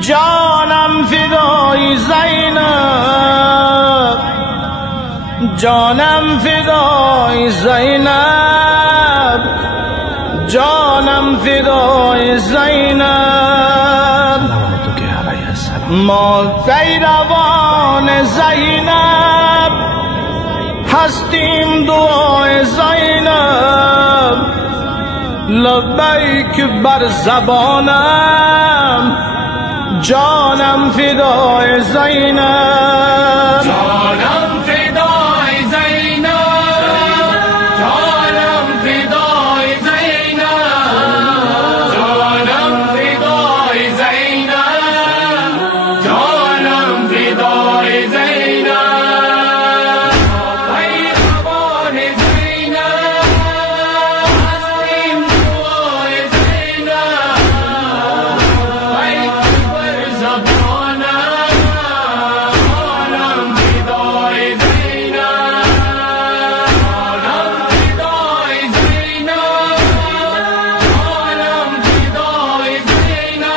جانم فدای زینب، جانم فدای زینب، جانم فدای زینب. ما پیروان زینب هستیم، دعای زینب لبیک بر زبانم، جانم فدای زینب. جانم فدای زینب، جانم فدای زینب، جانم فدای زینب، جانم فدای زینب. پیروان زینب هستیم، دعای زینب بر زبانم، جانم فدای زینب، جانم فدای زینب، جانم فدای زینب،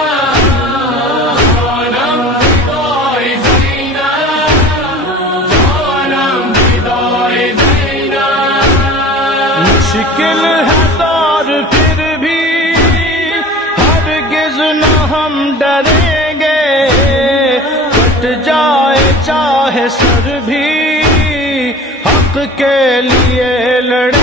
جانم فدای زینب، جانم فدای زینب. मुश्किल है दौर फिर भी हरगिज न हम डरेंगे, कट जाए चाहे सर भी हक के लिए लड़ेंगे।